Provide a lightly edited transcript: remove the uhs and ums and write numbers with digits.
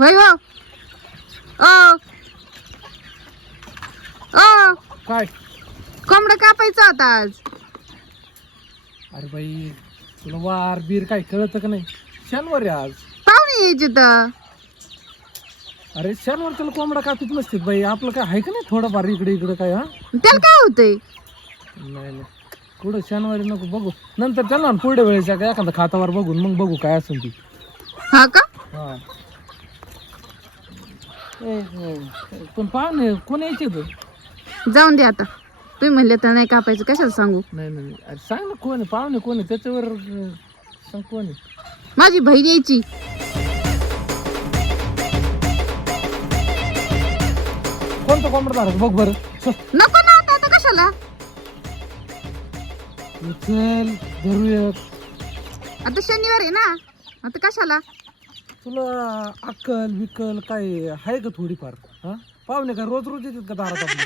होय हो. ओ ओ काय? कोंबडं कापायचं होता आज. अरे बाई, तुला वार बीर काय कळतं का नाही? शनिवार आहे आज. पाहुणे यायचे तर. अरे शनिवार तुला कोंबडा कापीत नसते बाई. आपलं काय आहे का नाही थोडंफार इकडे इकडे काय? हा त्याला काय होतंय? नाही नाही, कुठं शनिवारी नको बघू. नंतर चल ना पुढे वेळेच्या काय एखादा खातावर बघून मग बघू काय असेल ती. हा का? हा. पण पाहुणे कोण यायचे तर? जाऊन दे आता. तुम्ही म्हणले तर नाही कापायचं, कशाला सांगू. नाही नाही नाही. अरे सांग ना कोण आहे पाहुणे, कोण आहे त्याच्यावर सांग कोण आहे. माझी बहीण यायची. कोणतं कोंबडा धारक बघ बरं. नको ना आता कशाला. चल धरूया. आता शनिवार आहे ना, आता कशाला. तुला अक्कल बिक्कल काय आहे का थोडीफार? हा पाहुणे काय रोज रोज येतात का दारात आपल्या?